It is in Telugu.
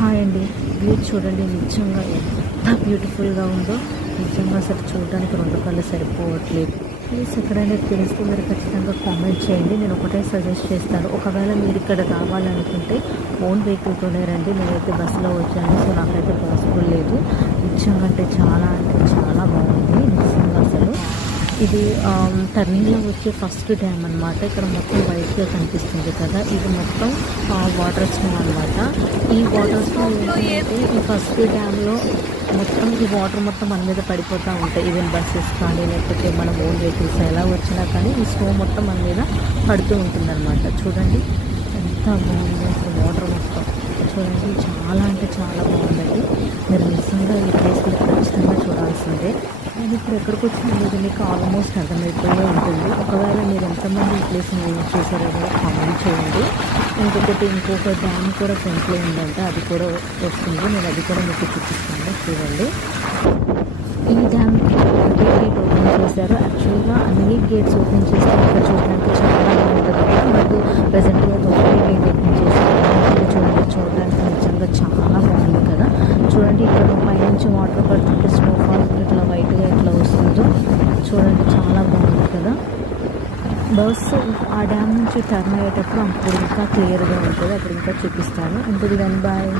హాయ్ అండి. వ్యూ చూడండి, నిజంగా ఎంత బ్యూటిఫుల్గా ఉందో. నిజంగా అసలు చూడడానికి రెండు కళ్ళు సరిపోవట్లేదు. ప్లీజ్ ఎక్కడైనా తెలిస్తే మీరు ఖచ్చితంగా కామెంట్ చేయండి. నేను ఒకటే సజెస్ట్ చేస్తాను, ఒకవేళ మీరు ఇక్కడ రావాలనుకుంటే ఓన్ వెహికల్తోనే రండి. నేనైతే బస్సులో వచ్చాను, సో నాకైతే పాసిబుల్ లేదు. నిజంగా అంటే చాలా బాగుంది నిజంగా అసలు. ఇది టర్నింగ్లో వచ్చే ఫస్ట్ డ్యామ్ అనమాట. ఇక్కడ మొత్తం వైట్గా కనిపిస్తుంది కదా, ఇది మొత్తం వాటర్ స్నో అనమాట. ఈ వాటర్ స్నో ఏంటంటే ఈ ఫస్ట్ డ్యామ్లో మొత్తం ఈ వాటర్ మొత్తం మన మీద పడిపోతూ ఉంటాయి. ఈవెన్ బస్సెస్ కానీ లేకపోతే మన ఓన్ వెహికల్స్ ఎలా వచ్చినా కానీ ఈ స్నో మొత్తం మన మీద పడుతూ ఉంటుంది అనమాట. చూడండి ఎంత బాగుంది అసలు వాటర్ మొత్తం. చూడండి చాలా బాగుందండి. మీరు నిజంగా ఈ ప్లేస్లో ఖచ్చితంగా చూడాల్సిందే. నేను ఇప్పుడు ఎక్కడికి వచ్చినా అనేది మీకు ఆల్మోస్ట్ అర్థమైపోయే ఉంటుంది. ఒకవేళ మీరు ఎంతమంది ఈ ప్లేస్ని విజిట్ చేశారో కూడా కామెంట్ చేయండి. ఇంకొక డ్యామ్ కూడా ఫ్రంట్లో ఉందంట, అది కూడా వస్తుంది. నేను అది కూడా మీకు చూపిస్తాను, చూడండి. ఈ డ్యామ్ గేట్ ఓపెన్ చేశారు. యాక్చువల్గా అన్ని గేట్స్ ఓపెన్ చేస్తే ఇక్కడ చూడడానికి చాలా బాగుంటుంది. బట్ ప్రజెంట్గా ఒకటే గేట్ ఓపెన్ చేశారు. చూడడానికి నిజంగా చాలా బాగుంది కదా. చూడండి ఇక్కడ పైనుంచి వాటర్ పడుతుంటే స్నోఫాల్ ఇట్లా వైట్గా ఎట్లా వస్తుందో చూడండి, చాలా బాగుంది కదా. బస్ ఆ డ్యామ్ నుంచి టర్న్ అయ్యేటప్పుడు అప్పుడు ఇంకా క్లియర్గా ఉంటుంది, అప్పుడు ఇంకా చూపిస్తాను. ఉంటుంది. బాయ్.